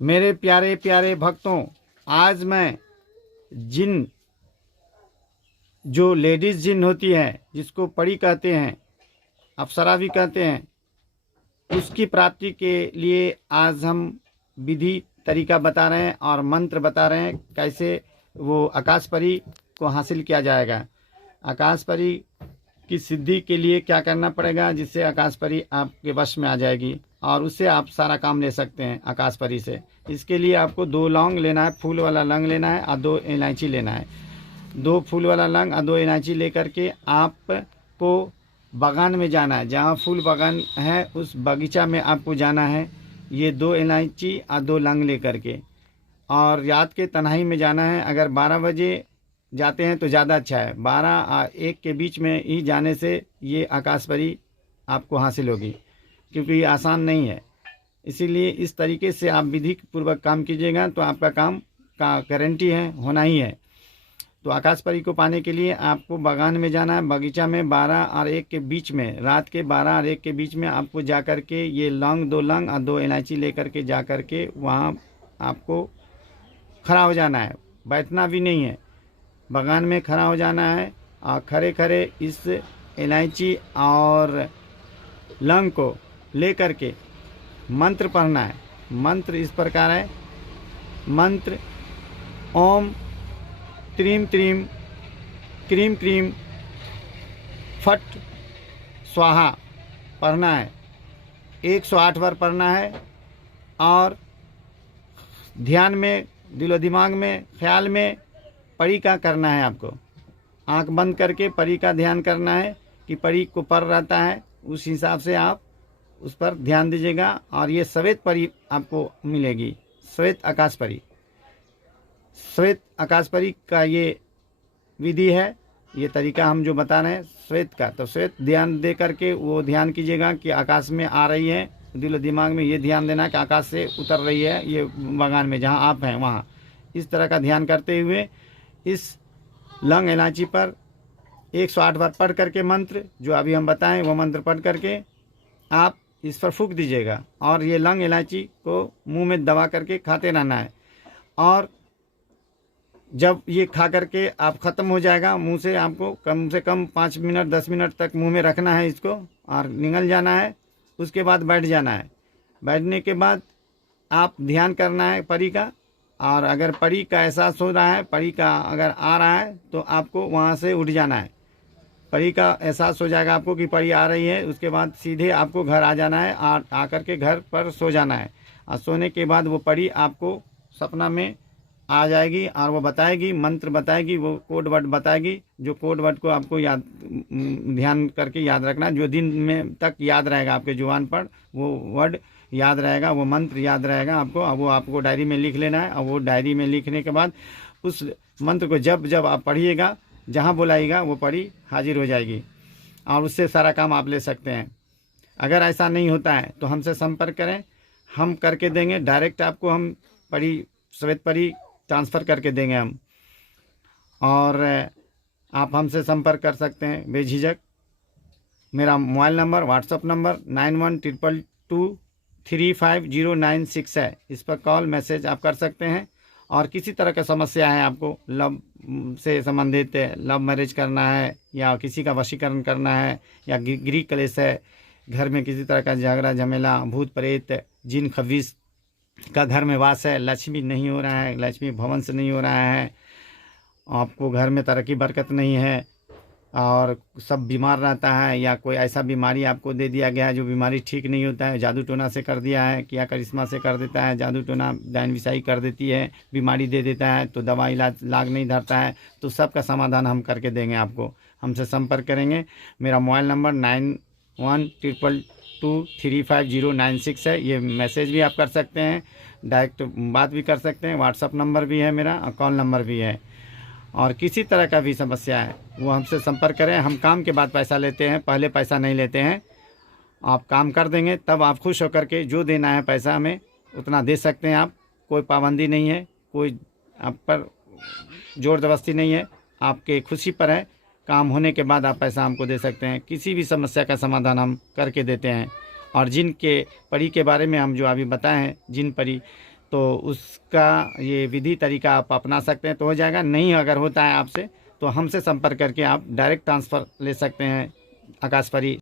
मेरे प्यारे प्यारे भक्तों, आज मैं जिन जो लेडीज़ जिन होती है, जिसको परी कहते हैं, अप्सरा भी कहते हैं, उसकी प्राप्ति के लिए आज हम विधि तरीका बता रहे हैं और मंत्र बता रहे हैं कैसे वो आकाश परी को हासिल किया जाएगा। आकाश परी की सिद्धि के लिए क्या करना पड़ेगा जिससे आकाश परी आपके वश में आ जाएगी और उससे आप सारा काम ले सकते हैं आकाश परी से। इसके लिए आपको 2 लौंग लेना है, फूल वाला लौंग लेना है और 2 इलायची लेना है। 2 फूल वाला लौंग और 2 इलायची लेकर के आपको बागान में जाना है। जहाँ फूल बागान है उस बगीचा में आपको जाना है। ये 2 इलायची और 2 लौंग लेकर के, और रात के तन्हाई में जाना है। अगर 12 बजे जाते हैं तो ज़्यादा अच्छा है। 12 और 1 के बीच में ही जाने से ये आकाश परी आपको हासिल होगी, क्योंकि ये आसान नहीं है। इसीलिए इस तरीके से आप विधि पूर्वक काम कीजिएगा तो आपका काम का गारंटी है, होना ही है। तो आकाश परी को पाने के लिए आपको बागान में जाना है। बगीचा में 12 और 1 के बीच में, रात के 12 और 1 के बीच में आपको जा कर के ये लौंग, 2 लौंग और 2 इलायची लेकर के जा कर के वहाँ आपको खड़ा हो जाना है। बैठना भी नहीं है, बागान में खड़ा हो जाना है और खड़े खड़े इस इलायची और लौंग को ले कर के मंत्र पढ़ना है। मंत्र इस प्रकार है। मंत्र ओम त्रीम त्रीम क्रीम क्रीम फट स्वाहा पढ़ना है। 108 बार पढ़ना है और ध्यान में, दिलो दिमाग में, ख्याल में परी का करना है। आपको आंख बंद करके परी का ध्यान करना है कि परी को पर रहता है, उस हिसाब से आप उस पर ध्यान दीजिएगा और ये श्वेत परी आपको मिलेगी। श्वेत आकाश परी, श्वेत आकाश परी का ये विधि है। ये तरीका हम जो बता रहे हैं श्वेत का, तो श्वेत ध्यान दे करके वो ध्यान कीजिएगा कि आकाश में आ रही है। दिलो दिमाग में ये ध्यान देना कि आकाश से उतर रही है ये बागान में जहाँ आप हैं वहाँ। इस तरह का ध्यान करते हुए इस लौंग इलायची पर 108 बार पढ़ करके मंत्र जो अभी हम बताएं वो मंत्र पढ़ करके आप इस पर फूंक दीजिएगा और ये लौंग इलायची को मुंह में दबा करके खाते रहना है। और जब ये खा करके आप ख़त्म हो जाएगा मुंह से, आपको कम से कम 5 मिनट 10 मिनट तक मुंह में रखना है इसको और निगल जाना है। उसके बाद बैठ जाना है। बैठने के बाद आप ध्यान करना है परी का, और अगर परी का एहसास हो रहा है, परी का अगर आ रहा है तो आपको वहाँ से उठ जाना है। परी का एहसास हो जाएगा आपको कि परी आ रही है, उसके बाद सीधे आपको घर आ जाना है और आकर के घर पर सो जाना है। और सोने के बाद वो परी आपको सपना में आ जाएगी और वो बताएगी, मंत्र बताएगी, वो कोड वर्ड बताएगी। जो कोड वर्ड को आपको याद, ध्यान करके याद रखना। जो दिन में तक याद रहेगा आपके जुबान पर वो वर्ड याद रहेगा, वो मंत्र याद रहेगा आपको। और वो आपको डायरी में लिख लेना है। और वो डायरी में लिखने के बाद उस मंत्र को जब जब आप पढ़िएगा, जहाँ बुलाइएगा वो परी हाजिर हो जाएगी और उससे सारा काम आप ले सकते हैं। अगर ऐसा नहीं होता है तो हमसे संपर्क करें, हम करके देंगे। डायरेक्ट आपको हम परी, श्वेत परी ट्रांसफ़र करके देंगे हम। और आप हमसे संपर्क कर सकते हैं बेझिझक। मेरा मोबाइल नंबर, व्हाट्सअप नंबर 9122235096 है। इस पर कॉल मैसेज आप कर सकते हैं। और किसी तरह का समस्या है आपको, लव से संबंधित, लव मैरिज करना है या किसी का वशीकरण करना है या गृह कलेश है, घर में किसी तरह का झगड़ा झमेला, भूत प्रेत, जिन खबीस का घर में वास है, लक्ष्मी नहीं हो रहा है, लक्ष्मी भवन से नहीं हो रहा है, आपको घर में तरक्की बरकत नहीं है और सब बीमार रहता है, या कोई ऐसा बीमारी आपको दे दिया गया है जो बीमारी ठीक नहीं होता है, जादू टोना से कर दिया है, किया करिश्मा से कर देता है, जादू टोना डायन विषाई कर देती है, बीमारी दे देता है तो दवा इलाज लाग नहीं धरता है, तो सबका समाधान हम करके देंगे आपको। हमसे संपर्क करेंगे। मेरा मोबाइल नंबर 9122235096 है। ये मैसेज भी आप कर सकते हैं, डायरेक्ट बात भी कर सकते हैं। व्हाट्सअप नंबर भी है मेरा और कॉल नंबर भी है। और किसी तरह का भी समस्या है वो हमसे संपर्क करें। हम काम के बाद पैसा लेते हैं, पहले पैसा नहीं लेते हैं। आप काम कर देंगे तब आप खुश होकर के जो देना है पैसा हमें उतना दे सकते हैं आप। कोई पाबंदी नहीं है, कोई आप पर जोर जबरदस्ती नहीं है, आपके खुशी पर है। काम होने के बाद आप पैसा हमको दे सकते हैं। किसी भी समस्या का समाधान हम करके देते हैं। और जिन के परी के बारे में हम जो अभी बताए हैं, जिन परी, तो उसका ये विधि तरीका आप अपना सकते हैं तो हो जाएगा। नहीं अगर होता है आपसे तो हमसे संपर्क करके आप डायरेक्ट ट्रांसफ़र ले सकते हैं आकाशवाणी